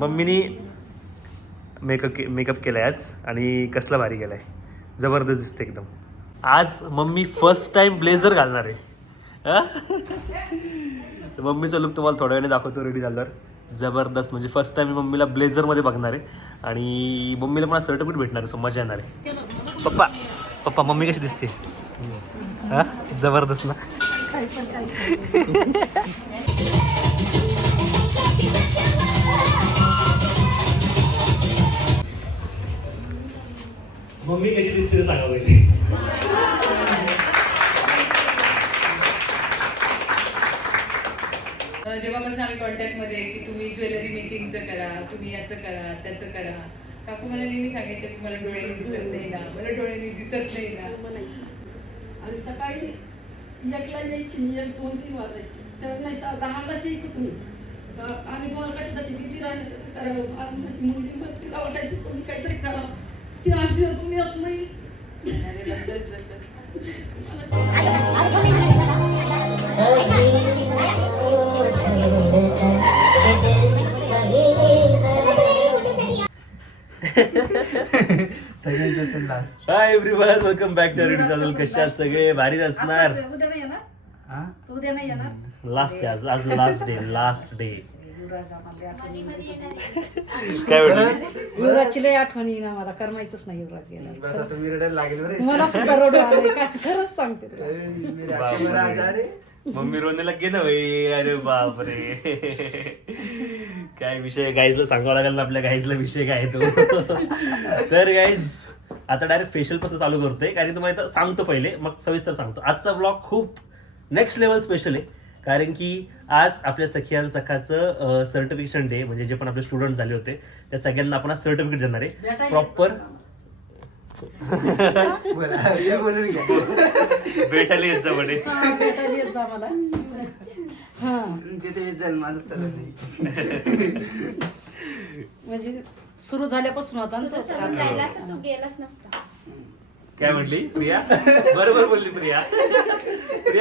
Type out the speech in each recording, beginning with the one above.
मम्मीनी makeup केलाय आज आणि कसला भारी केलाय, जबरदस्त दिसते एकदम. आज मम्मी फर्स्ट टाइम ब्लेझर घालणार आहे. मम्मीचा लुक तुम्हाला थोड्या वेळाने दाखवतो रेडी झाल्यावर. जबरदस्त म्हणजे फर्स्ट टाइम मी मम्मीला ब्लेझरमध्ये बघणार आहे आणि मम्मीला मला सर्टिफिकेट भेटणार आहे, सो मजा येणार आहे. पप्पा मम्मी कशी दिसते? हां जबरदस्त ना. मम्मी कशी दिसते सांगा पहिले. जेव्हापासून आम्ही कॉन्टॅक्टमध्ये की तुम्ही ज्वेलरी मेकिंगचं करा, तुम्ही याचं करा, त्याचं करा. काकू मला नेहमी सांगायचे की मला डोळ्यांनी दिसत नाही ना, मला डोळ्यांनी दिसत नाही ना. आणि सकाळी एकला यायची, 1-2-3 वाजायची. तेव्हा नाही 10लाच यायचं कुणी. आम्ही तुम्हाला कशासाठी किती राहण्यासाठी करावं. माझी मुलगी मग तिला वाटायची कोणी काहीतरी करावं. ती आजी तुम्ही येत नाही. Hi everyone, welcome back to YouTube channel. कशा सगळे भारीच असणार. उद्या नाही येणार. तू उद्या नाही येणार. लास्ट आज लास्ट डे. काय म्हणतो? युवराजची लय आठवणी ना, मला करमायचंच नाही युवराज गेला. बस आता मी रडायला लागेल बरं. मला सुद्धा रडू आले. काय खरंच सांगते तुला. मेरे आंखों में राज आ रे. मम्मी रोने लगे ना भाई. अरे बापरे, काय विषय गाईजला सांगावं लागेल ना, आपल्या गाईजला विषय काय तो. तर गाईज आता डायरेक्ट फेशियल पासून चालू करतोय, कारण तुम्हाला इथं सांगतो पहिले मग सविस्तर सांगतो. आजचा ब्लॉग खूप नेक्स्ट लेवल स्पेशल आहे, कारण की आज आपल्या सखियान सखाचं सर्टिफिकेशन डे, म्हणजे जे पण आपले स्टुडंट झाले होते त्या सगळ्यांना आपण सर्टिफिकेट देणार आहे प्रॉपर. बोला ये बोलून घ्या. भेटायला येत जा म्हणे. भेटायला येत जा मला. तिथे मी जाईल, माझं सलग नाही. म्हणजे सुरू झाल्यापासून होता ना तो. तू गेलाच नसता. काय म्हटली प्रिया? बरोबर बोलली प्रिया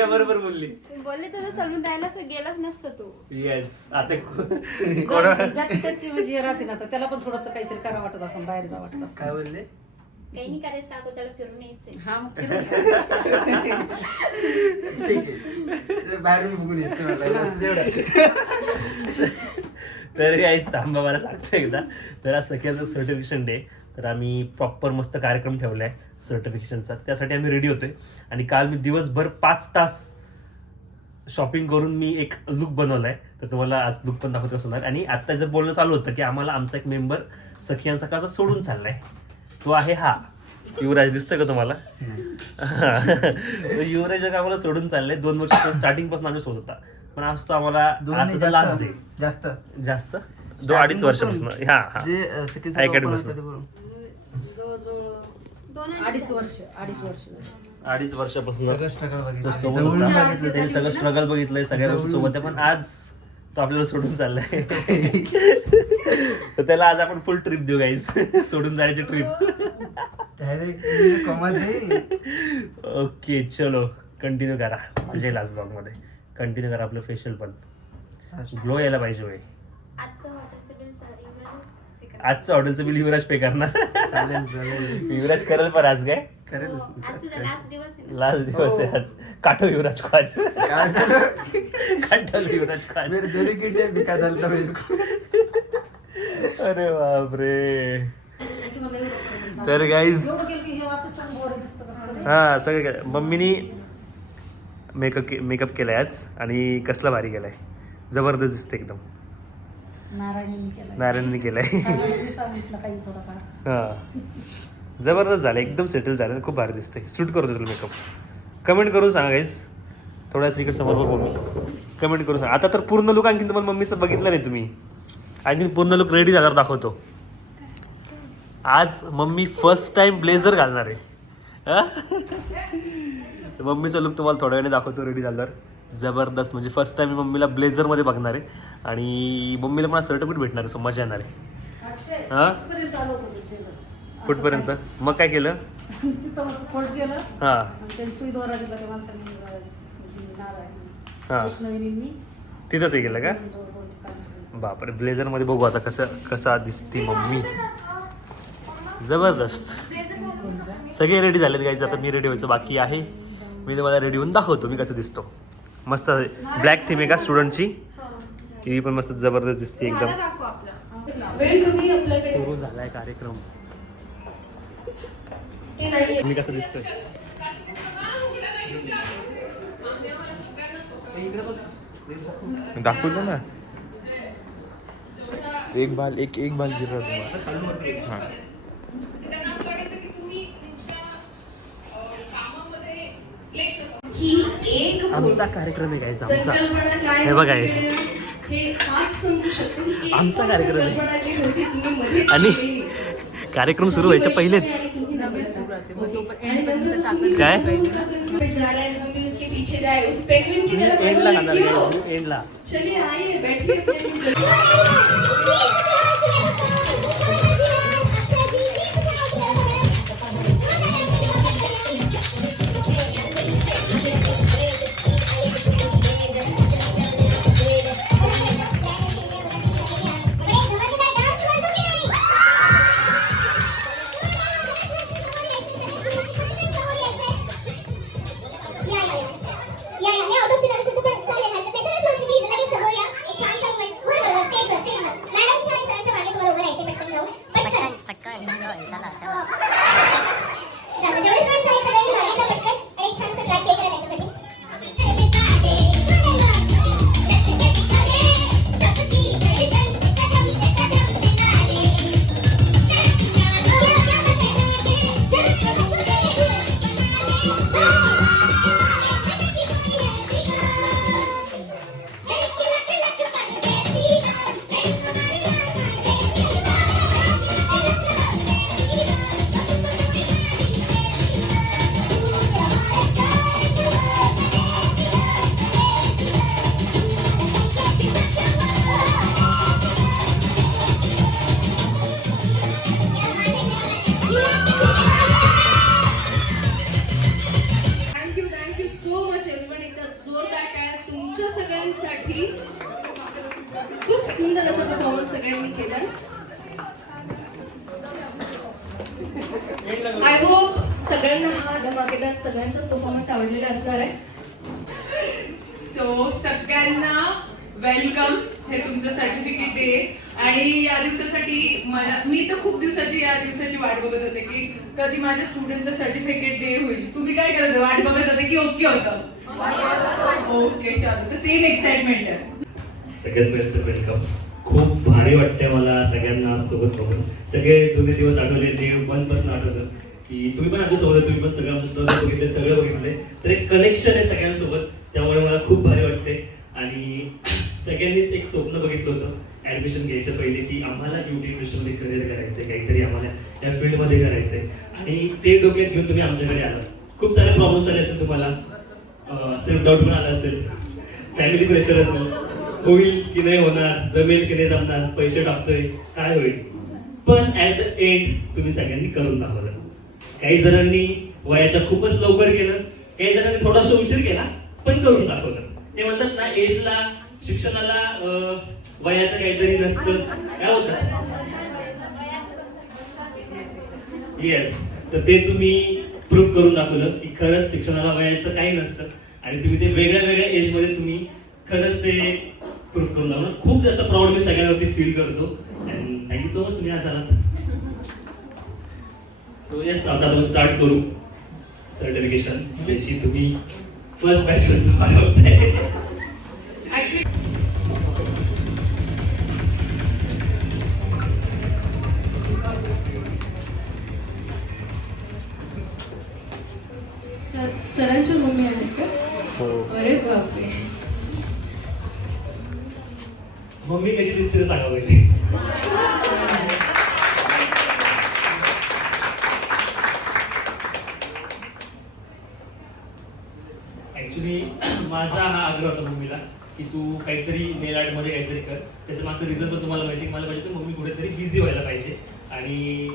बरोबर बोलली. बोलले तुझं सलून राहिला गेलाच नसतं तू. येस. आता त्याची म्हणजे राहते ना, तर त्याला पण थोडस काहीतरी करा वाटत असं, बाहेर जा वाटत असं. काय बोलले? काही नाही करायचं, टाकू त्याला फिरून यायचंय. हा मग ठीक आहे, बाहेर मी बघून येतो मला बस एवढं. तर यायच थांबा, मला सांगतो एकदा. तर आज सखियाचं सर्टिफिकेशन डे, तर आम्ही प्रॉपर मस्त कार्यक्रम ठेवलाय सर्टिफिकेशनचा. त्यासाठी आम्ही रेडी होतोय आणि काल मी दिवसभर 5 तास शॉपिंग करून मी एक लुक बनवलाय, तर तुम्हाला आज लुक पण दाखवत असणार. आणि आता जर बोलणं चालू होतं की आम्हाला आमचा एक मेंबर सखियान सकाळचा सोडून चाललाय, तो आहे हा युवराज. दिसतोय का तुम्हाला? युवराज आम्हाला सोडून चाललाय. 2 वर्ष स्टार्टिंग पासून आम्ही सोबत होता, पण आज तो आम्हाला लास्ट डे. जास्त 2-2.5 वर्षापासून. हा जे अकॅडमी पासून जवळजवळ 2-2.5 वर्ष 2.5 वर्षापासून सगळं स्ट्रगल बघितलं. सोबत होता. त्यांनी सगळं स्ट्रगल बघितलंय, सगळ्या गोष्टी सोबत आहे, पण आज तो आपल्याला सोडून चाललाय. तर त्याला आज आपण फुल ट्रिप देऊ गाईज. सोडून जायची ट्रिप डायरेक्ट कमाल दे. ओके चलो कंटिन्यू करा. माझ्या लास्ट ब्लॉग मध्ये कंटिन्यू करा. आपलं फेशियल पण ग्लो यायला पाहिजे होय. आजचं हॉटेलचं बिल सॉरी आजचं हॉटेलचं बिल युवराज पे करणार. चालेल युवराज करेल पण आज काय करेल. आज तुझा लास्ट दिवस आहे ना. लास्ट दिवस आहे आज. काटो युवराज को आज. काटो युवराज को आज. मेरे दोनों किडनी बिका डालता मेरे को. अरे बापरे. तर गाईज हा सगळे मम्मीनी मेकअप केलाय आज आणि कसला भारी केलाय, जबरदस्त दिसते एकदम. नारायणनी केलाय. हा जबरदस्त झालं, एकदम सेटल झालं, खूप भारी दिसते. सूट करतो तुला मेकअप. कमेंट करून सांगा गाईज. थोडा इकडे समोर बघू मी. कमेंट करून सांगा. आता तर पूर्ण लुक आणखी तुम्हाला मम्मीचं बघितलं नाही तुम्ही, आणखी पूर्ण लुक रेडी झाल्यावर दाखवतो. आज मम्मी फर्स्ट टाइम ब्लेझर घालणार आहे. मम्मीचा लुक तुम्हाला थोड्या वेळाने दाखवतो रेडी झाल्यावर. जबरदस्त म्हणजे फर्स्ट टाइम मी मम्मीला ब्लेझरमध्ये बघणार आहे आणि मम्मीला मला सर्टिफिकेट भेटणार आहे, सो मजा येणार आहे. हां कुठपर्यंत? मग काय केलं? हां हां तिथंच हे केलं का? बापरे, ब्लेझर मध्ये बघू आता कसा दिसती मम्मी. जबरदस्त. सगळे रेडी झालेत गाईज. आता मी रेडी व्हायचं बाकी आहे. मी तुम्हाला रेडी होऊन दाखवतो मी कसं दिसतो. मस्त ब्लॅक थीम आहे का स्टुडंटची. ही पण मस्त जबरदस्त दिसते एकदम. सुरू झालाय कार्यक्रम. मी कसं दिसतोय दाखवतो ना. एक बाल गिर रहा तुम्हाला. हां ही एक आमचा कार्यक्रम आहे गाईज. आमचा संकल्पना काय हे बघा हे हाच समजू शकतो की एक आमचा पण कार्यक्रम आहे. संकल्पना जी होती तुम्ही मध्येच आणि केली. कार्यक्रम सुरू व्हायच्या पहिलेच काय बेचारा हम भी उसके पीछे जाए उस पेंगुइन की तरह एंडला बढ़ने क्यों? खाणार एंडला. चलिए आइए बैठिए अपने थँक्यू सो मच एव्हरीवन. एकदा जोरदार टाळ्या तुमच्या सगळ्यांसाठी. खूप सुंदर असा परफॉर्मन्स सगळ्यांनी केला. आय होप सगळ्यांना हा धमाकेदार सगळ्यांचाच परफॉर्मन्स आवडलेला असणार आहे. सो सगळ्यांना वेलकम. हे तुमचं सर्टिफिकेट आहे आणि या दिवसासाठी मी तर खूप दिवसाची या दिवसाची वाट बघत होते की कधी माझ्या स्टुडंटचं सर्टिफिकेट डे होईल. तुम्ही काय करत होता? वाट बघत होते की ओके होतं? ओके चालू. तर सेम एक्साइटमेंट आहे. सगळ्यात पहिलं तर वेलकम. खूप भारी वाटतंय मला सगळ्यांना सोबत बघून. सगळे जुने दिवस आठवले. डे 1 पासून आठवलं की तुम्ही पण आमच्यासोबत, तुम्ही पण सगळं आमचं स्टोरी बघितले, सगळं बघितलंय. तर एक कनेक्शन आहे सगळ्यांसोबत. त्यामुळे मला खूप भारी वाटते. आणि सगळ्यांनीच एक स्वप्न बघितलं होतं ॲडमिशन घ्यायच्या पहिले की आम्हाला ब्युटी इंडस्ट्रीमध्ये करिअर करायचं आहे, काहीतरी आम्हाला या फील्डमध्ये करायचं आहे. आणि ते डोक्यात घेऊन तुम्ही आमच्याकडे आलात. खूप सारे प्रॉब्लेम्स आले असतील तुम्हाला. सेल्फ डाऊट पण आला असेल, फॅमिली प्रेशर असेल, होईल की नाही होणार, जमेल की नाही जमणार, पैसे टाकतोय काय होईल. पण ॲट द एंड तुम्ही सगळ्यांनी करून दाखवलं. काही जणांनी वयाच्या खूपच लवकर केलं, काही जणांनी थोडासा उशीर केला, पण करून दाखवलं. ते म्हणतात ना, एजला शिक्षणाला वयाचं काहीतरी नसतं, काय होतं. येस, तर ते तुम्ही प्रूफ करून दाखवलं की खरंच शिक्षणाला वयाचं काही नसतं. आणि तुम्ही ते वेगळ्या वेगळ्या एजमध्ये तुम्ही खरंच ते प्रूफ करून दाखवलं. खूप जास्त प्राऊड मी सगळ्यांवरती फील करतो. अँड थँक्यू सो मच तुम्ही आज आलात. सो येस, आता आपण स्टार्ट करू सर्टिफिकेशन, ज्याची तुम्ही फर्स्ट बॅच पासून वाढवताय. सरांच्या मम्मी आहेत का? अरे बापरे. मम्मी कशी दिसते ते सांगा पहिले. ऍक्च्युली माझा हा आग्रह होता मम्मीला की तू काहीतरी नेल आर्ट मध्ये काहीतरी कर. त्याचं मागचं रिझन पण तुम्हाला माहिती. मला पाहिजे तर मम्मी कुठेतरी बिझी व्हायला पाहिजे. आणि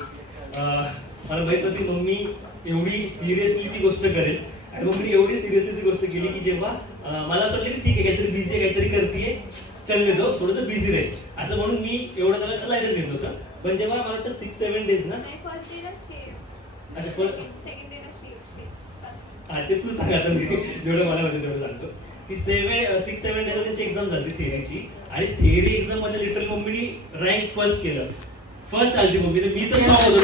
मला माहित होती मम्मी एवढी सिरियसली ती गोष्ट करेल. आणि मम्मीने एवढी सिरियसली ती गोष्ट केली की जेव्हा मला असं वाटलं की ठीक आहे, काहीतरी बिझी आहे, काहीतरी करते, चलने दो, थोडंसं बिझी राहील असं म्हणून मी एवढं त्याला लाईटच घेतलं होतं. पण जेव्हा मला वाटतं 6-7 डेज ना, नाही फर्स्ट डेला अच्छा सेकंड डेला शेप हा ते तू सांग आता, मी जेवढं मला माहिती तेवढं सांगतो की 6-7 डेज त्यांची एक्झाम झाली थिअरीची. आणि थिअरी एक्झाम मध्ये लिटरली मम्मीनी रँक फर्स्ट केलं. फर्स्ट आली मम्मी, तर मी तर शॉक होतो.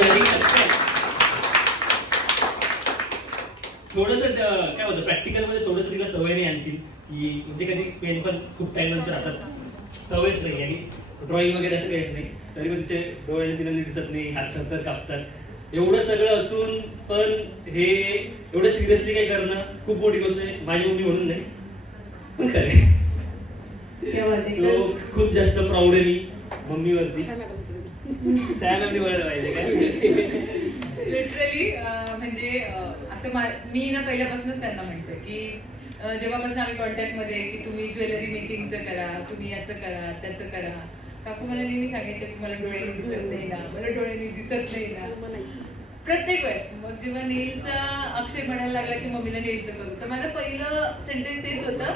थोडंसं काय होतं प्रॅक्टिकल मध्ये थोडंसं तिला सवय नाही आणखी, की म्हणजे कधी पेन पण खूप टाइम नंतर हातात सवयच नाही. आणि ड्रॉइंग वगैरे असं काहीच नाही, तरी पण तिचे डोळ्याने तिला दिसत नाही, हात नंतर कापतात. एवढं सगळं असून पण हे एवढं सिरियसली काय करणं खूप मोठी गोष्ट आहे. माझी मम्मी म्हणून नाही पण खरे. सो खूप जास्त प्राऊड आहे मी मम्मीवरती. त्या मॅमनी बोलायला पाहिजे काय. लिटरली म्हणजे असं मी ना पहिल्यापासूनच त्यांना म्हणते की जेव्हापासून आम्ही कॉन्टॅक्टमध्ये की तुम्ही ज्वेलरी मेकिंगचं करा, तुम्ही याचं करा, त्याचं करा. काकू मला नेहमी सांगायचं की मला डोळ्यांनी दिसत नाही ना, मला डोळ्यांनी दिसत नाही ना, प्रत्येक वेळेस. मग जेव्हा नेलचा अक्षय म्हणायला लागला की मम्मीला नेलचं करू, तर माझं पहिलं सेंटेन्स हेच होतं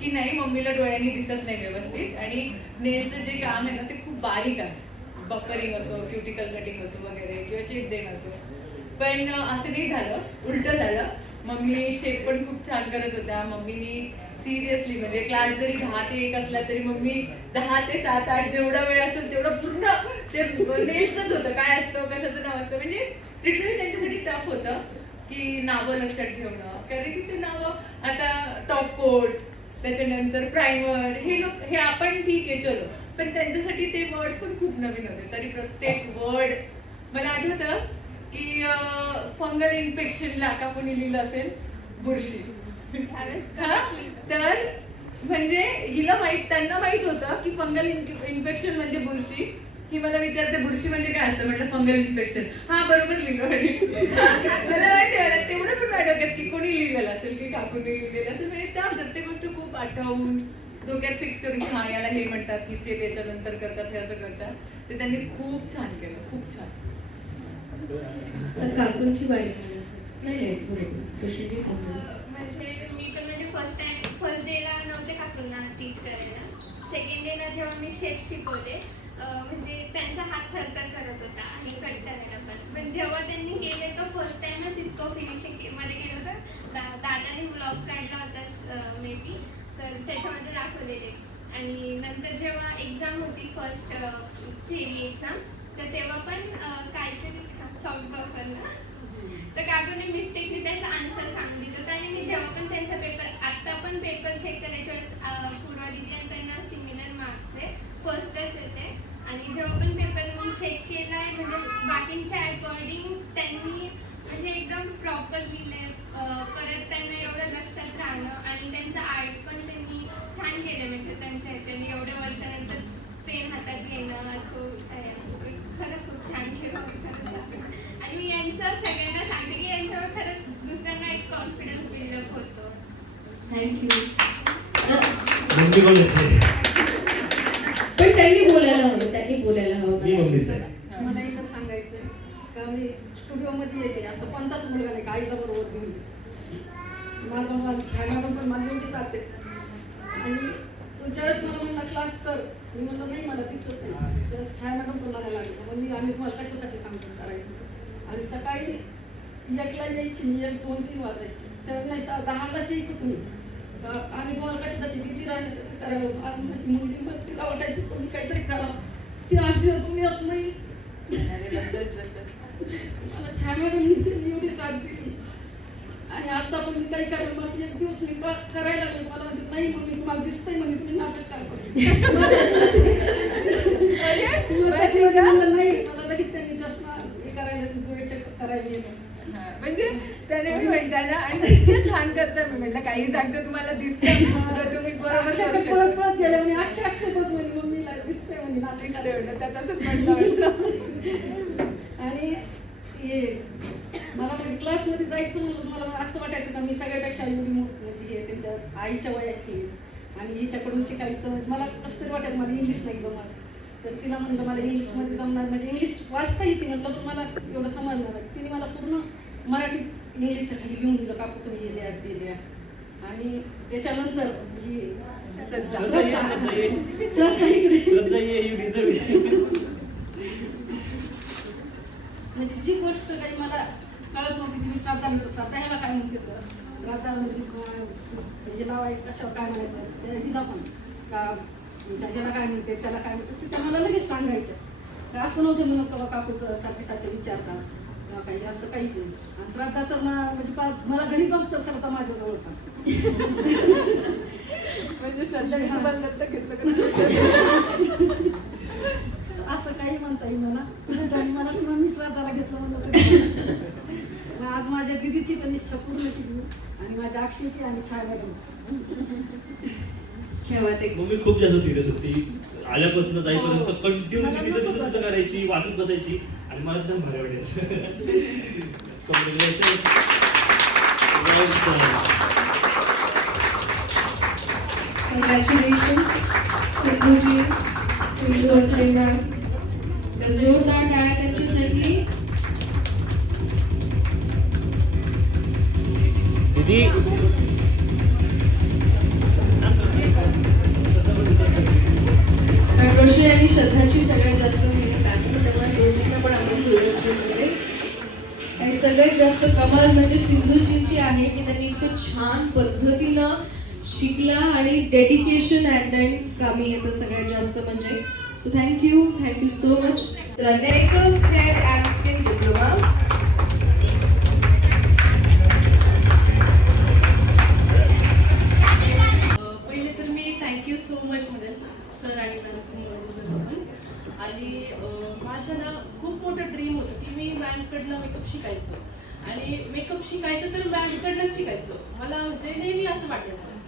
की नाही, मम्मीला डोळ्यांनी दिसत नाही व्यवस्थित. आणि नेलचं जे काम आहे ना ते खूप बारीक आहे. बफरिंग असो, क्युटिकल कटिंग असो वगैरे, किंवा चेप देणं असो. पण असं नाही झालं, उलटं झालं. मम्मी शेप पण खूप छान करत होत्या. मम्मीनी सिरियसली म्हणजे क्लास जरी 10 ते 1 असला तरी मम्मी 10 ते 7-8 जेवढा वेळ असेल तेवढं पूर्ण ते नेल्सच होतं. काय असतं, कशाचं नाव असतं, म्हणजे लिटरली त्यांच्यासाठी टफ होतं की नावं लक्षात ठेवणं. कारण की ते नावं आता टॉप कोट, त्याच्यानंतर प्रायमर, हे आपण ठीक आहे चलो, पण त्यांच्यासाठी ते वर्ड्स पण खूप नवीन होते. तरी प्रत्येक वर्ड मला आठवतं की फंगल इन्फेक्शनला का कोणी लिहिलं असेल बुरशी. तर म्हणजे त्यांना माहित होतं की फंगल इन्फेक्शन म्हणजे बुरशी. की मला विचारते बुरशी म्हणजे काय असतं, म्हटलं फंगल इन्फेक्शन. हा बरोबर लिहिलं. मला माहिती आहे तेवढं पण माझ्या डोक्यात की कोणी लिहिलेलं असेल की काकूने लिहिलेलं असेल. म्हणजे त्या प्रत्येक गोष्ट खूप आठवून डोक्यात फिक्स करून हा याला हे म्हणतात, ही स्टेप याच्यानंतर करतात, हे असं करतात. ते त्यांनी खूप छान केलं, खूप छान. काकूंची बाई म्हणजे मी पण म्हणजे फर्स्ट डेला नव्हते काकूंना टीच करायला. सेकंड डेला जेव्हा मी शेप शिकवले म्हणजे त्यांचा हात थरथर करत होता आणि कट करायला पण जेव्हा त्यांनी केले तो फर्स्ट टाइमच इतकं फिनिशिंग मध्ये केलं होतं. दादाने ब्लॉग काढला होता मे बी, तर त्याच्यामध्ये दाखवलेले. आणि नंतर जेव्हा एक्झाम होती फर्स्ट थिअरी एक्झाम, तर तेव्हा पण काहीतरी सॉल्व करताना तर काकूने मिस्टेकने त्याचा आन्सर सांगून दिलं होतं. आणि मी जेव्हा पण त्यांचा पेपर आत्ता पण पेपर चेक करायच्या वेळेस पूर्वा दिदी आणि त्यांना सिमिलर मार्क्स आहे, फर्स्टच येते. आणि जेव्हा पण पेपर मग चेक केला आहे म्हणजे बाकींच्या अकॉर्डिंग त्यांनी म्हणजे एकदम प्रॉपर लिहिलं आहे. परत त्यांना एवढं लक्षात राहणं आणि त्यांचं आर्ट पण त्यांनी छान केलं. म्हणजे त्यांच्या ह्याच्याने एवढ्या वर्षानंतर पेन हातात घेणं असो खरंच खूप छान केलं. आणि मी यांचं सगळ्यांना सांगते की यांच्यावर खरंच दुसऱ्यांना एक कॉन्फिडन्स बिल्डअप होतो. थँक्यू. पण त्यांनी बोलायला हवं. मी मम्मीच आहे. मला एकच सांगायचं का मी स्टुडिओमध्ये येते असं कोणताच मुलगा नाही का आईला बरोबर घेऊन माझा मॅडम पण मला एवढी सांगते. आणि ज्यावेळेस मला म्हणला क्लास कर, मी म्हणलं नाही मला दिसत नाही. तर छाया मॅडम पण म्हणायला लागलं मग आम्ही तुम्हाला कशासाठी सांगतो करायचं. आणि सकाळी 1ला यायची, मी 2-3 वाजायची. तर नाही 10लाच यायचं कुणी. आम्ही तुम्हाला कशासाठी भीती राहण्यासाठी करायला. आणि माझी मुलगी मग तिला वाटायची कोणी काहीतरी करावं, ती आजी तुम्ही येत नाही. मला छाया मॅडम एवढी साथ दिली. आणि आता पण मी काही करायला मला एक दिवस मी करायला लागले. मला म्हणते नाही मम्मी तुम्हाला दिसतंय म्हणजे तुम्ही नाटक काय नाही. मला लगेच त्यांनी चष्मा हे करायला डोळे चेक करायला. म्हणजे त्याने मी म्हणता ना, आणि इतकं छान करता. मी म्हटलं काही सांगतो तुम्हाला दिसतं, तुम्ही बरोबर पळत पळत गेले म्हणे अक्षय बघ म्हणे मम्मीला दिसतंय म्हणजे नाटक दिसतं. त्या तसंच म्हटलं. आणि हे मला म्हणजे क्लासमध्ये जायचं म्हणून मला असं वाटायचं का मी सगळ्यापेक्षा एवढी म्हणजे हे त्यांच्या आईच्या वयाची आणि हिच्याकडून शिकायचं. म्हणजे मला कसं तरी वाटायचं मला इंग्लिश नाही जमणार. तर तिला म्हणलं मला इंग्लिशमध्ये जमणार म्हणजे इंग्लिश वाचता येते म्हणलं पण मला एवढं समजणार. तिने मला पूर्ण मराठीत इंग्लिशच्या खाली लिहून दिलं काकू तुम्ही हे लिहा ते लिहा. आणि त्याच्यानंतर ही श्रद्धा श्रद्धा इकडे you deserve it. म्हणजे जी गोष्ट काही मला कळत नव्हती ती मी श्रद्धा ह्याला काय म्हणते तर श्रद्धा म्हणजे हिला वाईट कशावर काय म्हणायचं त्या हिला पण का ह्याला काय म्हणते त्याला काय म्हणते ते त्या मला लगेच सांगायचं असं नव्हतं म्हणून का काकूचं सारखे विचारतात किंवा काही असं काहीच नाही आणि श्रद्धा तर म्हणजे मला घरी जाऊच तर श्रद्धा माझ्याजवळच असते म्हणजे श्रद्धाने तुम्हाला दत्तक घेतलं का? असं काही म्हणता येईल मला किंवा मी श्रद्धाला घेतलं म्हणलं तरी आज माझ्या दिदीची पण इच्छा पूर्ण केली आणि माझ्या अक्षयची आणि मम्मी खूप जास्त सिरियस होती आल्यापासून जाईपर्यंत कंटिन्यू तिचं करायची वाचत बसायची आणि मला एकदम भारी वाटायचं. Congratulations. कंग्रॅच्युलेशन्स सिंधूजी, सिंधू अत्रे मॅम. तर जोरदार टाळ्या त्यांच्यासाठी. दीदी रोशी आणि श्रद्धाची सगळ्यात जास्त मेहनत आहे त्यामुळे दोघींना पण आपण जोडत ठेवलेले. आणि सगळ्यात जास्त कमाल म्हणजे सिंधूजींची आहे की त्यांनी इतकं छान पद्धतीनं शिकला आणि डेडिकेशन ॲट द एंड कामी येतं सगळ्यात जास्त म्हणजे. So thank you so much. Medical hair and skin diploma. पहिले तर मी थँक्यू सो मच म्हणेल सर आणि मॅडम. आणि माझं ना खूप मोठं ड्रीम होतं की मी मॅमकडनं मेकअप शिकायचं आणि मेकअप शिकायचं तर मॅमकडनंच शिकायचं. मला म्हणजे नेहमी असं वाटायचं.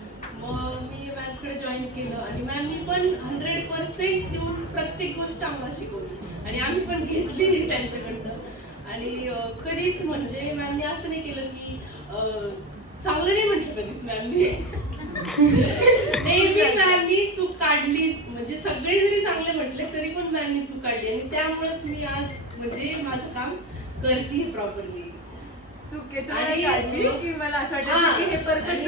मग मी मॅमकडे जॉईन केलं आणि मॅमनी पण 100% देऊन प्रत्येक गोष्ट आम्हाला शिकवली आणि आम्ही पण घेतली त्यांच्याकडनं. आणि कधीच म्हणजे मॅमनी असं नाही केलं की चांगलं नाही म्हटलं कधीच मॅमनी. नेहमी मॅमनी चूक काढलीच. म्हणजे सगळे जरी चांगले म्हटले तरी पण मॅमनी चूक काढली आणि त्यामुळेच मी आज म्हणजे माझं काम करते प्रॉपरली. की मला असं वाटायचं की हे परफेक्ट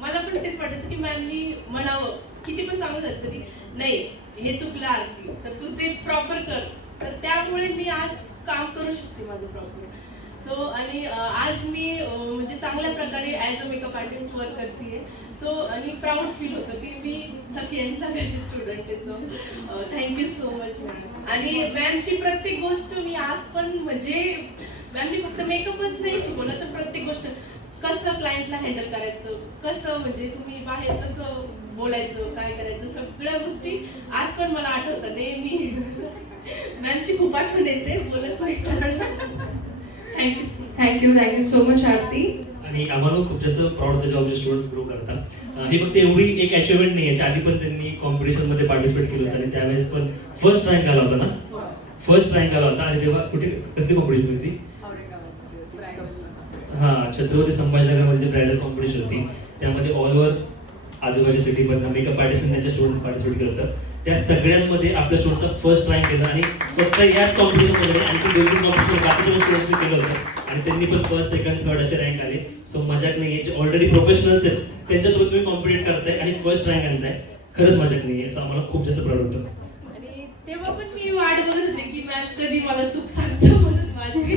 मला पण तेच वाटायचं की मॅमनी म्हणावं किती पण चांगलं झालं तरी नाही हे चुकलं आरती तर तू ते प्रॉपर कर. तर त्यामुळे मी आज काम करू शकते माझं प्रॉपर. सो आणि आज मी म्हणजे चांगल्या प्रकारे as a makeup artist work करते. सो आणि प्राऊड फील होतं की मी सखी आणि सगळ्याची स्टुडंट आहे. So thank you so much ma'am. आणि मॅमची प्रत्येक गोष्ट मी आज पण म्हणजे मॅमनी फक्त मेकअपच नाही शिकवलं तर प्रत्येक गोष्ट कसं क्लायंटला हँडल करायचं कसं म्हणजे तुम्ही बाहेर कसं बोलायचं काय करायचं सगळ्या गोष्टी आज पण मला आठवतात नेहमी. मॅमची खूप आठवण येते बोलत नाही. थँक्यू सो मच आरती. आणि आम्हाला खूप जास्त प्राऊड होतं जेव्हा स्टुडंट्स ग्रो करतात. ही फक्त एवढी एक अचिव्हमेंट नाही याच्या आधी पण त्यांनी कॉम्पिटिशन मध्ये पार्टिसिपेट केलं होतं आणि त्यावेळेस पण फर्स्ट रँक आला होता ना. फर्स्ट रँक आला होता आणि तेव्हा कुठे कसली कॉम्पिटिशन होती. हा छत्रपती संभाजीनगरमध्ये जी ब्रायडल कॉम्पिटिशन होती त्यामध्ये ऑल ओव्हर आजूबाजूच्या सिटीमधनं मेकअप आर्टिस्ट त्यांच्या स्टुडंट पार्टिसिपेट केलं होतं. त्या सगळ्यांमध्ये आपल्या स्टुडंटचं फर्स्ट रँक केलं आणि फक्त याच कॉम्पिटिशनमध्ये आणखी 2-3 कॉम्पिटिशन बाकीच्या स्टुडंट्सनी केलं होतं आणि त्यांनी पण फर्स्ट सेकंड थर्ड असे रँक आले. सो मजाक नाही आहे. जे ऑलरेडी प्रोफेशनल्स आहेत त्यांच्यासोबत तुम्ही कॉम्पिटिट करताय आणि फर्स्ट रँक आणताय खरंच मजाक नाही आहे. सो आम्हाला खूप जास्त प्राऊड होतं. आणि तेव्हा पण मी वाट बघत होते की मॅम कधी मला चूक सांगतो म्हणून माझी.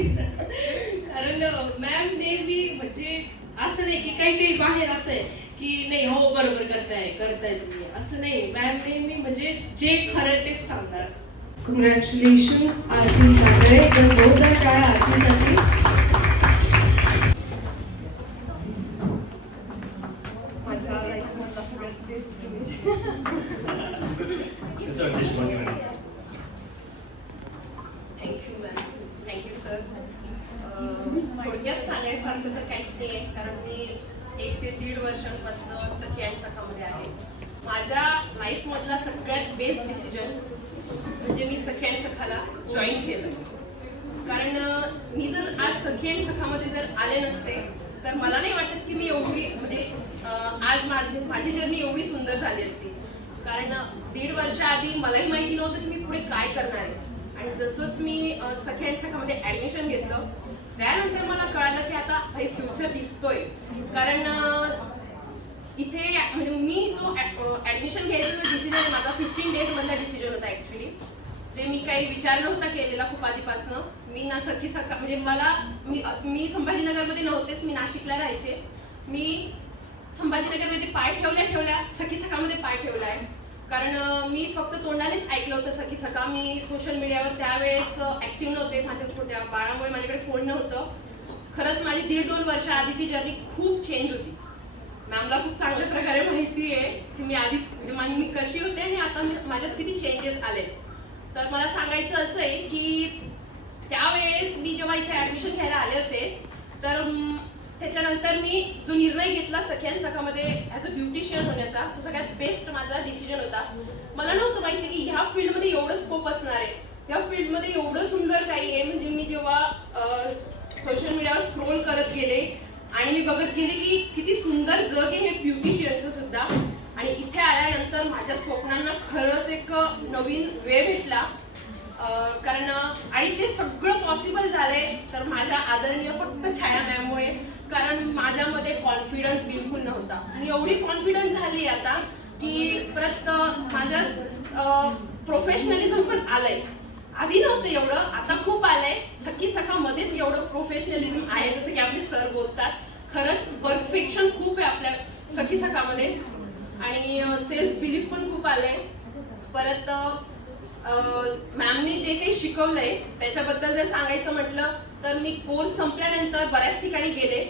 कारण मॅम नेहमी म्हणजे असं नाही की काही बाहेर असं आहे की नाही हो बरोबर करताय तुम्ही असं नाही. मॅम नेहमी म्हणजे जे खरं तेच सांगतात. कॉंग्रॅच्युलेशन्स आरती काजळे. तर जोरदार टाळ्या आरतीसाठी. माझ्या लाईफमधला सगळ्यात बेस्ट इमेज. कसं वाटतं Shubhangi madam. Thank you ma'am. Thank you sir. थोडक्यात सांगायसारखं तर काहीच नाही आहे कारण मी 1 ते 1.5 वर्षांपासून सखी आणि सखामध्ये आहे. माझ्या लाईफमधला सगळ्यात बेस्ट डिसिजन म्हणजे मी सखी आणि सखाला जॉईन केलं. कारण मी जर आज सखी आणि सखामध्ये जर आले नसते तर मला नाही वाटत की मी एवढी म्हणजे आज माझी जर्नी एवढी सुंदर झाली असती. कारण 1.5 वर्ष आधी मलाही माहिती नव्हतं की मी पुढे काय करणार आहे आणि जसंच मी सखी अँड सखामध्ये ॲडमिशन घेतलं त्यानंतर मला कळालं की आता काही फ्युचर दिसतोय. कारण इथे म्हणजे मी जो ॲडमिशन घ्यायचा जो डिसिजन माझा 15 डेजमधला डिसिजन होता ॲक्च्युली. ते मी काही विचार नव्हता केलेला खूप आधीपासनं. मी ना सखी सखा म्हणजे मी संभाजीनगरमध्ये नव्हतेच, मी नाशिकला राहायचे. मी संभाजीनगरमध्ये पाय ठेवल्या सखी सखामध्ये पाय ठेवला आहे. कारण मी फक्त तोंडानेच ऐकलं होतं सखी सखा. मी सोशल मीडियावर त्यावेळेस ॲक्टिव्ह नव्हते. माझ्या छोट्या बाळामुळे माझ्याकडे फोन नव्हतं. खरंच माझी 1.5-2 वर्ष आधीची जर्नी खूप चेंज होती. मॅमला खूप चांगल्या प्रकारे माहिती आहे की मी आधी म्हणजे मी कशी होते आणि आता माझ्यात किती चेंजेस आले. तर मला सांगायचं असं आहे की त्यावेळेस मी जेव्हा इथे ॲडमिशन घ्यायला आले होते तर त्याच्यानंतर मी जो निर्णय घेतला सखी अँड सखामध्ये ॲज अ ब्युटिशियन होण्याचा तो सगळ्यात बेस्ट माझा डिसिजन होता. मला नव्हतं माहिती की ह्या फील्डमध्ये एवढं स्कोप असणार आहे, ह्या फील्डमध्ये एवढं सुंदर काही आहे. म्हणजे मी जेव्हा सोशल मीडियावर स्क्रोल करत गेले आणि मी बघत गेले की किती सुंदर जग आहे हे ब्युटिशियनचं सुद्धा. आणि इथे आल्यानंतर माझ्या स्वप्नांना खरंच एक नवीन वे भेटला. कारण आणि ते सगळं पॉसिबल झालंय तर माझ्या आदरणीय फक्त छाया मॅममुळे. कारण माझ्यामध्ये कॉन्फिडन्स बिलकुल नव्हता. मी एवढी कॉन्फिडन्स झाली आता की परत माझ्यात प्रोफेशनलिझम पण आलंय. आधी नव्हतं एवढं, आता खूप आलंय. सखी सखामध्येच एवढं प्रोफेशनलिझम आहे जसं की आपले सर बोलतात. खरंच परफेक्शन खूप आहे आपल्या सखी सखामध्ये आणि सेल्फ बिलीफ पण खूप आलंय. परत मॅमने जे काही शिकवलंय त्याच्याबद्दल जर सांगायचं म्हटलं तर मी कोर्स संपल्यानंतर बऱ्याच ठिकाणी गेले.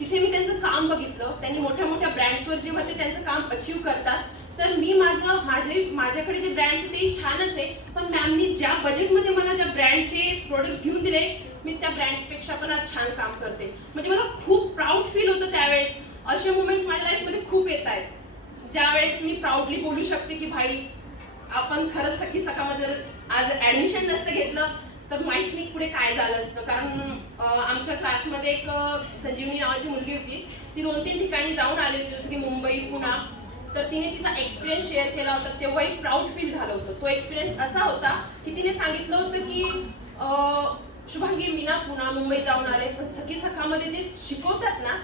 तिथे मी त्यांचं काम बघितलं. त्यांनी मोठ्या मोठ्या ब्रँड्सवर जेव्हा ते त्यांचं काम अचीव्ह करतात तर मी माझ्याकडे जे ब्रँड्स आहेत ते छानच आहे, पण मॅमनी ज्या बजेटमध्ये मला ज्या ब्रँडचे प्रोडक्ट्स घेऊन दिले मी त्या ब्रँड्सपेक्षा पण आज छान काम करते. म्हणजे मला खूप प्राऊड फील होतं त्यावेळेस. असे मुमेंट्स माझ्या लाईफमध्ये खूप येत आहेत ज्यावेळेस मी प्राऊडली बोलू शकते की भाई आपण खरंच सखी सखामध्ये जर आज ॲडमिशन नसतं घेतलं तर माहीत नाही पुढे काय झालं असतं. कारण आमच्या क्लासमध्ये एक संजीवनी नावाची मुलगी होती. ती 2-3 ठिकाणी जाऊन आली होती जसं की मुंबई, पुणा. तर तिने तिचा एक्सपिरियन्स शेअर केला होता. तेव्हा एक प्राऊड फील झालं होतं. तो एक्सपिरियन्स असा होता की तिने सांगितलं होतं की शुभांगी मी ना पुणा, मुंबई जाऊन आले पण सखी सखामध्ये जे शिकवतात ना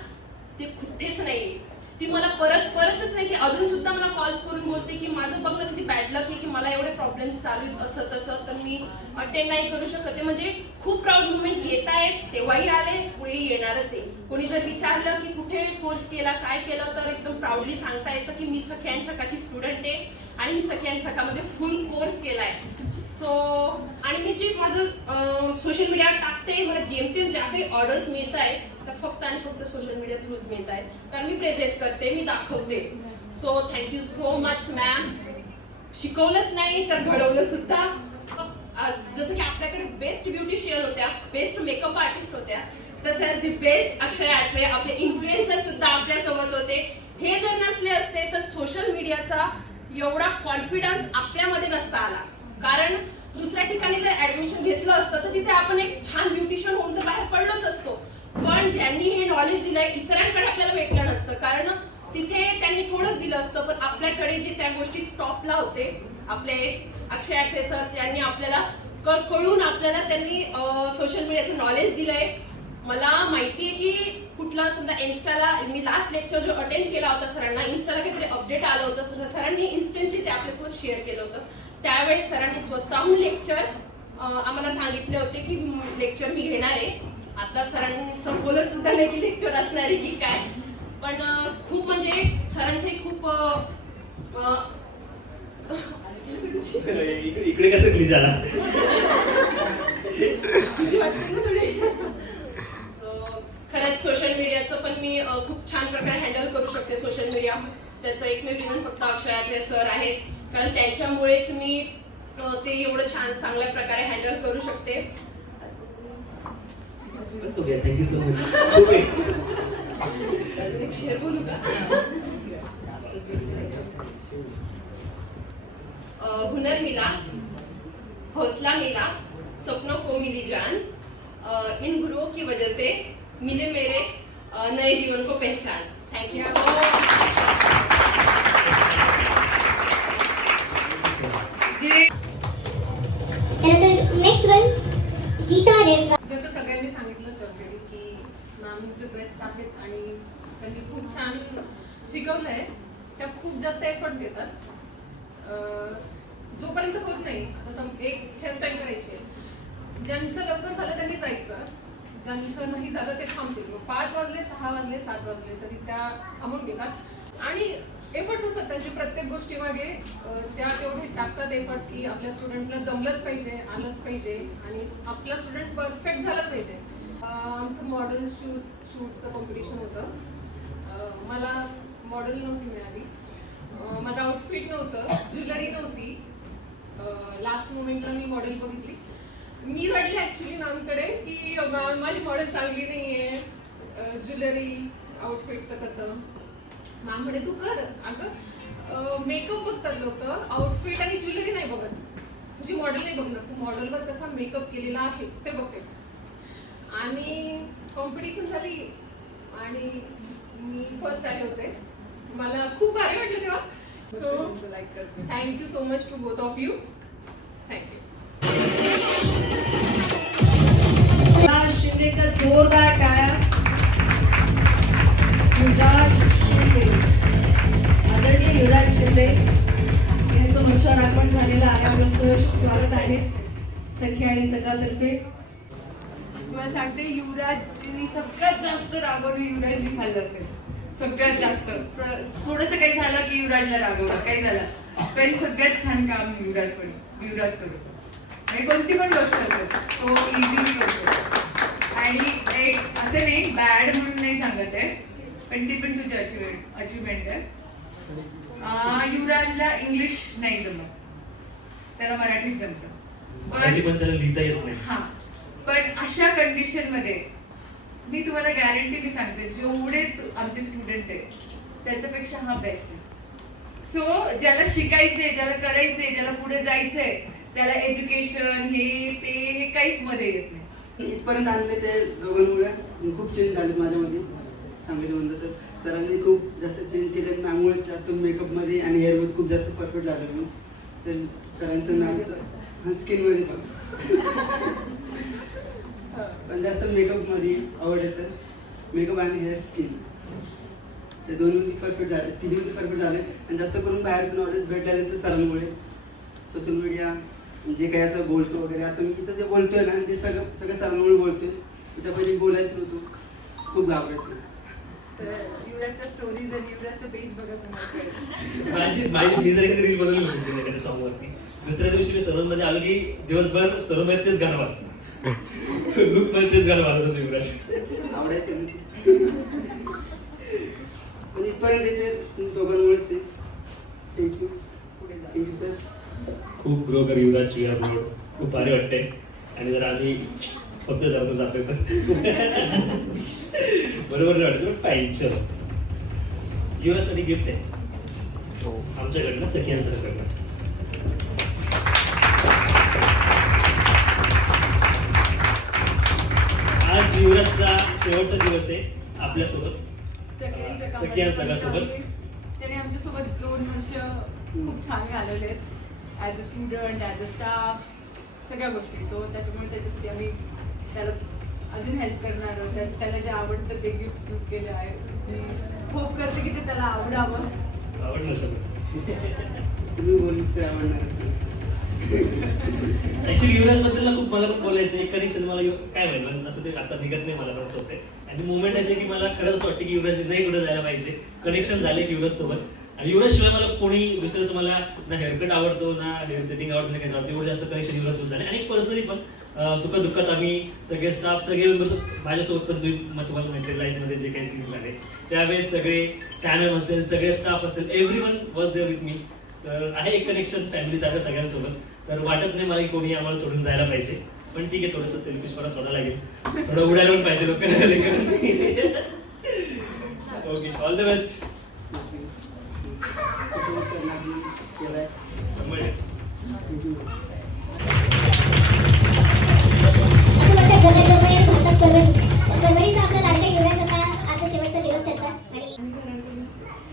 ते कुठेच नाही. ती मला परतच नाही की अजून सुद्धा मला कॉल्स करून बोलते की माझं बघ ना किती बॅड लक आहे की मला एवढे प्रॉब्लेम्स चालू आहेत असं तसं तर मी अटेंड नाही करू शकते. म्हणजे खूप प्राऊड मुवमेंट येत आहेत, तेव्हाही आले, पुढेही येणारच आहे. कोणी जर विचारलं की कुठे कोर्स केला, काय केलं तर एकदम प्राऊडली सांगता येतं की मी सखी अँड सखाची स्टुडंट आहे आणि मी सखी अँड सखामध्ये फुल कोर्स केलाय. सो आणि मी जे माझं सोशल मीडियावर टाकते मला जेमतेम ज्या काही ऑर्डर्स मिळत आहेत तर फक्त आणि फक्त सोशल मीडिया थ्रूच मिळत आहेत. कारण मी प्रेझेंट करते, मी दाखवते. So thank you so much ma'am. शिकवलंच नाही तर घडवलं सुद्धा. जसं की आपल्याकडे बेस्ट ब्युटिशियन होत्या, बेस्ट मेकअप आर्टिस्ट होत्या, तसंच दी बेस्ट अक्षय आठरे आपले इन्फ्लुएन्सर सुद्धा आपल्यासोबत होते. हे जर नसले असते तर सोशल मीडियाचा एवढा कॉन्फिडन्स आपल्यामध्ये नसता आला. कारण दुसऱ्या ठिकाणी जर ॲडमिशन घेतलं असतं तर तिथे आपण एक छान ब्युटिशियन होऊन तर बाहेर पडलोच असतो. पण ज्यांनी हे नॉलेज दिलंय इतरांकडे आपल्याला भेटलं नसतं. कारण तिथे त्यांनी थोडंच दिलं असतं पण आपल्याकडे जे त्या गोष्टी टॉपला होते आपले अक्षय आठरे सर त्यांनी आपल्याला कळून आपल्याला त्यांनी सोशल मीडियाचं नॉलेज दिलंय. मला माहिती आहे की कुठला सुद्धा इन्स्टाला मी लास्ट लेक्चर जो अटेंड केला होता सरांना इन्स्टाला काहीतरी अपडेट आलं होतं सरांनी इन्स्टंटली ते आपल्यासोबत शेअर केलं होतं. त्यावेळेस सरांनी स्वतःहून लेक्चर आम्हाला सांगितले होते की लेक्चर मी घेणार आहे. आता सरांनी संबोधन सुद्धा नाही की लेक्चर असणार आहे की काय. पण खूप म्हणजे सरांचे खूप इकडे कसं क्लिश आला. खरंच सोशल मीडियाचं पण मी खूप छान प्रकारे हँडल करू शकते सोशल मीडिया. त्याचं एकमेव रिझन फक्त अक्षय आठरे सर आहेत. कारण त्यांच्यामुळेच मी ते एवढं चांगल्या प्रकारे हँडल करू शकते. Thank you so much. एक शेअर बोलू का? हुनर मिला, हौसला मिला, सपनों को मिली जान, इन गुरुओं की वजह से मिले मेरे नए जीवन को पहचान. Thank you so much. आहेत आणि त्यांनी खूप छान शिकवलं आहे. त्या खूप जास्त एफर्ट्स घेतात. जोपर्यंत होत नाही, आता एक हेअरस्टाईल करायची आहे, ज्यांचं लवकर झालं त्यांनी जायचं, ज्यांचं नाही झालं ते थांबतील. 5 वाजले, 6 वाजले, 7 वाजले तरी त्या थांबून घेतात आणि एफर्ट्स असतात त्यांची प्रत्येक गोष्टीमागे. त्या तेवढे टाकतात एफर्ट्स की आपल्या स्टुडंटला जमलंच पाहिजे, आलंच पाहिजे आणि आपला स्टुडंट परफेक्ट झालाच पाहिजे. आमचं मॉडेल शूटचं कॉम्पिटिशन होतं. मला मॉडेल नव्हती मिळाली, माझं आउटफिट नव्हतं, ज्वेलरी नव्हती. लास्ट मोमेंटला मी मॉडेल बघितली. मी रडले ॲक्च्युली मॅमकडे की माझी मॉडेल चांगली नाही आहे, ज्वेलरी आउटफिटचं कसं. मॅम म्हणे तू कर. अगं मेकअप बघतात लोक, आउटफिट आणि ज्वेलरी नाही बघत. तुझी मॉडेल नाही बघणार, तू मॉडेलवर कसा मेकअप केलेला आहे ते बघते. आणि कॉम्पिटिशन झाली आणि मी फर्स्ट आले होते. मला खूप भारी वाटलं तेव्हा. So thank you so much to both of you. Thank you. Shinde का जोरदार टाळ्या. युवराज शिंदे, आदरणीय युवराज शिंदे यांचं मंचावर आगमन झालेलं आहे. आपलं सहर्ष स्वागत आहे सखी आणि सगळ्यातर्फे. मला सांगते युवराजनी सगळ्यात जास्त रागवलं युवराजनी खाल्लं असेल. सगळ्यात जास्त थोडंसं काही झालं की युवराजला रागवलं, काही झालं तरी सगळ्यात छान काम युवराज करतो. आणि कोणती पण गोष्ट असेल तो इझिली करतो. आणि एक असं नाही बॅड म्हणून नाही सांगत आहे, पण ती पण तुझी अचिव्हमेंट आहे. युवराजला इंग्लिश नाही जमत, त्याला मराठीत जमतं, पण त्याला लिहिता येत नाही. हा, पण अशा कंडिशन मध्ये मी तुम्हाला गॅरंटीने सांगते जेवढे आमचे स्टुडंट आहे त्याच्यापेक्षा हा बेस्ट आहे. सो ज्याला शिकायचंय, ज्याला करायचंय, ज्याला पुढे जायचंय, त्याला एज्युकेशन हे काहीच मध्ये येत नाही. इथपर्यंत आणले ते दोघांमुळे खूप चेंज झाले माझ्यामध्ये. सांगायचं म्हणलं तर सरांनी खूप जास्त चेंज केले. त्यामुळे जास्त मेकअपमध्ये आणि हेअरमध्ये खूप जास्त परफेक्ट झालो मी. तर सरांचं नाव स्किनमध्ये पण जास्त मेकअपमध्ये आवड येतं. मेकअप आणि हेअर स्किन ते दोन्ही परफेक्ट झाले, तिन्ही परफेक्ट झाले. आणि जास्त करून बाहेरचं नॉलेज भेटायला तर सरांमुळे. सोशल मीडिया जे काही असं बोलतो वगैरे, आता मी इथं जे बोलतोय ना ते सगळं सरांमुळे बोलतोय. त्याच्या पहिले बोलायच नव्हतो, खूप घाबरायचं. तर युवराजच्या स्टोरीज आणि युवराजचं पेज बघा तुम्हाला. मी जर एखादी रील बनवली होती एखाद्या सॉंगवरती, दुसऱ्या दिवशी मी सरोनमध्ये आलो की दिवसभर सरोनमध्ये तेच गाणं वाजतं. लुकमध्ये तेच गाणं वाजत युवराज. आवडायचं पण इथपर्यंत येते दोघांमुळेच. Thank you sir. खूप ग्रो कर युवराज, खूप भारी वाटते. आणि जर आम्ही फक्त जातोय तर बरोबर नाही वाटत, पण फाईन. चलो, युवराजसाठी गिफ्ट आहे आमच्याकडनं, सखियांकडनं. आज युवराजचा शेवटचा दिवस आहे आपल्यासोबत, सखियां सगळ्यासोबत. त्याने आमच्यासोबत 2 वर्ष खूप छान घालवले आहेत. As a student, as a staff, सगळ्या गोष्टी. सो त्याच्यामुळे त्याच्यासाठी आम्ही त्याला अजून हेल्प करणार आहोत. त्याला जे आवडतं ते गिफ्ट चूज केलं आहे. मी होप करते की ते त्याला आवडावं. आवडलं सगळं. तुम्ही बोलले ते आवडणार. ऍक्च्युली युवराज बद्दल खूप मला पण बोलायचं. एक कनेक्शन मला काय माहिती असं ते आता निघत नाही, मला पण असं होते. आणि मुवमेंट अशी की मला खरंच वाटते की युवराज नाही कुठं जायला पाहिजे. कनेक्शन झाले की युवराज सोबत. आणि युवराज शिवाय मला कोणी दुसऱ्याचं मला ना हेअरकट आवडतो, ना हेअर सेटिंग आवडतो, ना काही तेवढं जास्त कनेक्शन युवराज सोबत झाले. आणि पर्सनली पण सुखदुःखात आम्ही सगळे स्टाफ, सगळे मेंबर्स माझ्यासोबत पण तुम्हाला माहिती लाईफमध्ये जे काही सीन झाले त्यावेळेस सगळे चॅनल असेल, सगळे स्टाफ असेल, everyone was there with me. तर आहे एक कनेक्शन फॅमिलीसारखं सगळ्यांसोबत. तर वाटत नाही मला की कोणी आम्हाला सोडून जायला पाहिजे. पण ठीक आहे, थोडंसं सेल्फिश मला स्वतः लागेल, थोडं उडायला पण पाहिजे लोकांना. Okay, all the best.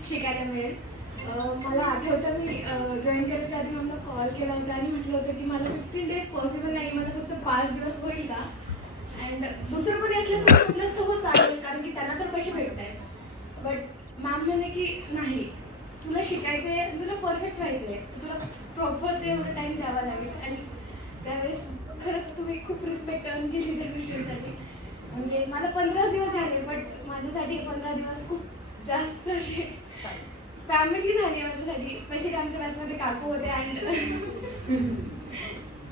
शिकायला मिळेल. मला आठवतं मी जॉईन करायच्या आधी मला कॉल केला होता आणि म्हटलं होतं की मला 15 days पॉसिबल नाही, मला फक्त 5 दिवस होईल का. आणि अँड दुसरं कोणी असल्याचं म्हटलं असतं हो चालेल, कारण की त्यांना तर पैसे भेटत आहेत. बट मॅम म्हणे की नाही, तुला शिकायचं आहे, तुला परफेक्ट व्हायचं आहे, तुला प्रॉपर तेवढं टाईम द्यावा लागेल. आणि त्यावेळेस खरंच तुम्ही खूप रिस्पेक्ट अर्न केली त्या गोष्टींसाठी. म्हणजे मला 15 दिवस झाले, बट माझ्यासाठी 15 दिवस खूप जास्त असे फॅमिली झाली माझ्यासाठी. स्पेशली आमच्या बॅचमध्ये काकू होते अँड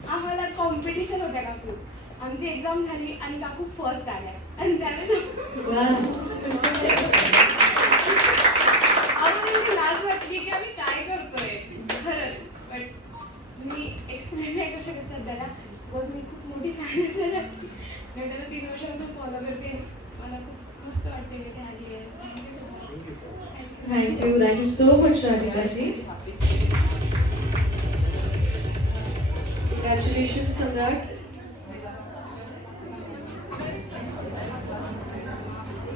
आम्हाला कॉम्पिटिशन होत्या काकू. आमची एक्झाम झाली आणि काकू फर्स्ट आल्या आणि त्यावेळेस आम्हाला लाज वाटली की आम्ही काय करतोय खरंच. बट मी एक्सप्लेन नाही करू शकत सध्याला, बिकॉज मी खूप मोठी फॅन आहे त्याची. मी त्याला 3 वर्षापासून फॉलो करते. मला खूप मस्त वाटते की ते आली आहे. Thank you so much Radhikaji. Congratulation Samrat.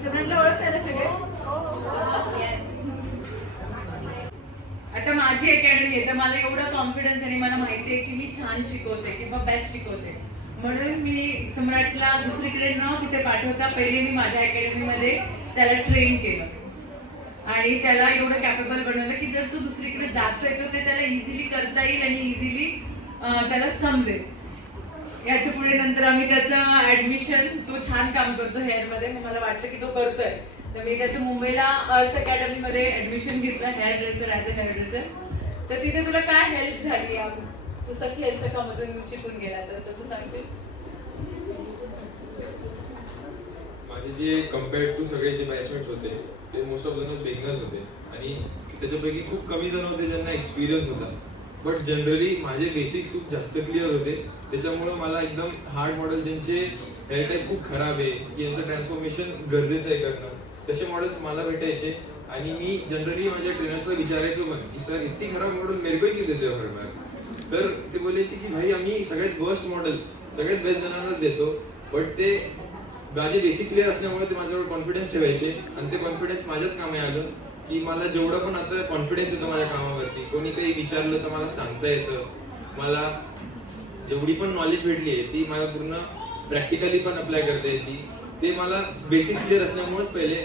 सगळ्यांना ओळखताय ना सगळे? आता माझी अकॅडमी आहे तर मला एवढा कॉन्फिडन्स आणि मला माहिती आहे की मी छान शिकवते किंवा बेस्ट शिकवते. म्हणून मी सम्राटला दुसरीकडे न कुठे पाठवता पहिले मी माझ्या अकॅडमीमध्ये त्याला ट्रेन केलं आणि त्याला एवढं कॅपेबल बनवलं की जर तो दुसरीकडे जातोय तर ते त्याला इझिली करता येईल आणि इझिली त्याला समजेल. याच्या पुढे नंतर आम्ही त्याचं ऍडमिशन, तो छान काम करतो हेअरमध्ये, मग मला वाटलं की तो करतोय तर मी त्याचं मुंबईला अर्थ अकॅडमीमध्ये ऍडमिशन घेतलं hair dresser as a hair dresser. तर तिथे तुला काय हेल्प झाली? तू सखी हेल्थ सखामधून शिकून गेला तर तू सांगशील? माझे जे कम्पेअर्ड टू सगळे जे बॅचमेट्स होते ते मोस्ट ऑफ जण बिगनर्स होते आणि त्याच्यापैकी खूप कमी जण होते ज्यांना एक्सपिरियन्स होता. बट जनरली माझे बेसिक्स खूप जास्त क्लिअर होते. त्याच्यामुळं मला एकदम हार्ड मॉडेल ज्यांचे हेअर टाईप खूप खराब आहे की यांचं ट्रान्सफॉर्मेशन गरजेचं आहे करणं, तसे मॉडेल्स मला भेटायचे. आणि मी जनरली माझ्या ट्रेनर्सला विचारायचो पण की सर इतकी खराब मॉडेल मेरे को ही क्यों देते हो हर बार. तर ते बोलायचे की भाई आम्ही सगळ्यात वर्स्ट मॉडेल सगळ्यात बेस्ट जणांनाच देतो. बट ते माझे बेसिक क्लिअर असल्यामुळे ते माझ्यावर कॉन्फिडन्स ठेवायचे आणि ते कॉन्फिडन्स माझ्याच कामी आलं की मला जेवढं पण आता कॉन्फिडन्स येतो माझ्या कामावरती. कोणी काही विचारलं तर मला सांगता येतं. मला जेवढी पण नॉलेज भेटली आहे ती मला पूर्ण प्रॅक्टिकली पण अप्लाय करता येते. ते मला बेसिक क्लिअर असल्यामुळेच पहिले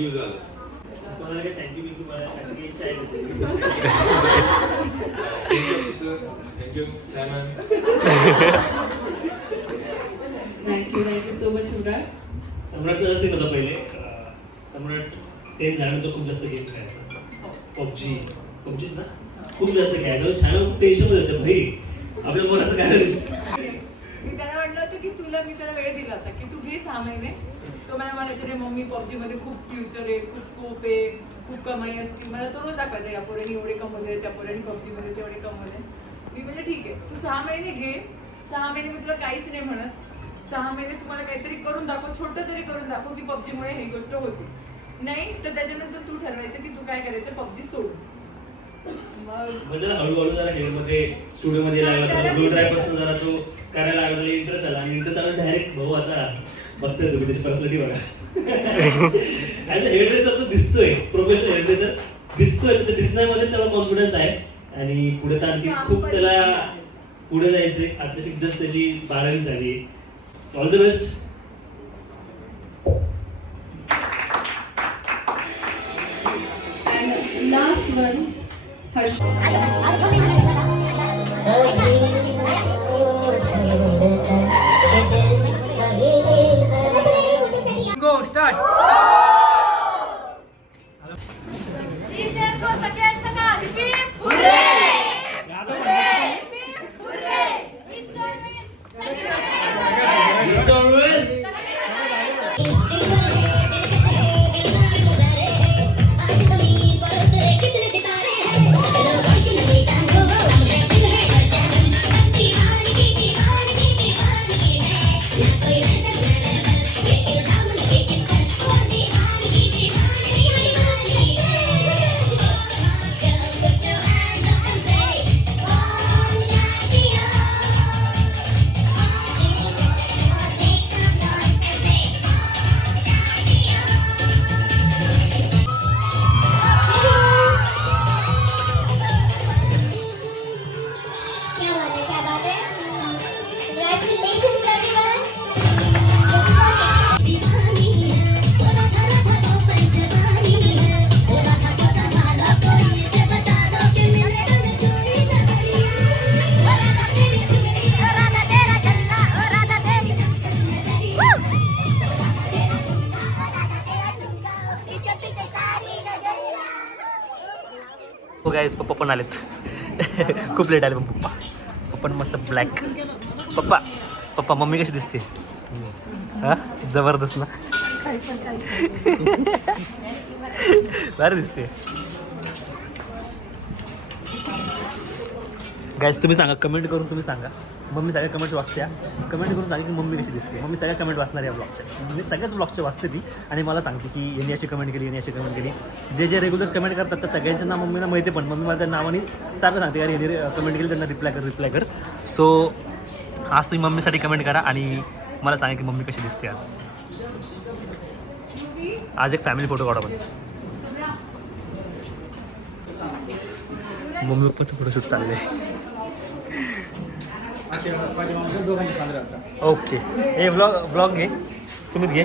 यूज झालं. Sir thank you chairman. Thank you so much Samrat. सम्राटचं जसं होतं पहिले सम्राट 10 झाल्यानंतर खूप जास्त गेम खेळायचा. पबजीच ना खूप जास्त खेळायचं. छान खूप टेन्शन होतं भाई आपल्या पोराचं काय. मी त्याला म्हटलं होतं की मी त्याला वेळ दिला होता की तू घे 6 महिने. तो मला म्हणायचं रे मम्मी पबजीमध्ये खूप फ्युचर आहे, खूप स्कोप आहे, खूप कमाई असते. मला तो रोज दाखवायचा या पोरांनी एवढे कमवले, त्या पोरांनी पबजीमध्ये तेवढे कमवले. मी म्हटलं ठीक आहे तू 6 महिने घे. 6 महिने मी तुला काहीच नाही म्हणत. 6 महिने तुम्हाला काहीतरी करून दाखव, छोटं तरी करून दाखव की पबजीमुळे ही गोष्ट होती. नाही तर त्याच्यानंतर तू ठरवायचं की तू काय करायचं पबजी सोडून. म्हणजे हळूहळू जरा हेअरमध्ये स्टुडिओमध्ये लागला ब्लू ड्रायपासून जरा तो करायला लागला, इंटरेस्ट आला आणि इंटरेस्ट आला डायरेक्ट भाऊ आता बघतोय तुम्ही त्याची पर्सनॅलिटी बघा. ॲज अ हेअर ड्रेसर तो दिसतोय, प्रोफेशनल हेअर ड्रेसर दिसतोय, तर दिसण्यामध्ये त्याला कॉन्फिडन्स आहे आणि पुढे तर आणखी खूप त्याला पुढे जायचंय. आता जस्ट त्याची 12वी झाली. All the best. Last one Harsh. Go start. कितने सितारे हैं हो गाईज पप्पा पण आलेत. खूप लेट आले पण पप्पा पण मस्त ब्लॅक. पप्पा मम्मी कशी दिसते? हा जबरदस्त ना. भारी दिसते. गाईज तुम्ही सांगा, कमेंट करून तुम्ही सांगा. मम्मी सगळ्या कमेंट वाचत्या. कमेंट करून सांगा की मम्मी कशी दिसते. मम्मी सगळ्या कमेंट वाचणार या ब्लॉगच्या. मी सगळ्याच ब्लॉगच्या वाचते ती आणि मला सांगते की यांनी अशी कमेंट केली, यांनी अशी कमेंट केली. जे रेग्युलर कमेंट करतात त्या सगळ्यांच्या नाव मम्मीला माहिती, पण मम्मी माझ्या नावाने सारखं सांगते अरे यांनी कमेंट केली त्यांना रिप्लाय कर. सो आज तुम्ही मम्मीसाठी कमेंट करा आणि मला सांगा की मम्मी कशी दिसते आज एक फॅमिली फोटो काढा. पण मम्मी पप्पाचं फोटोशूट चाललं आहे. ओके हे ब्लॉग घे सुमित घे.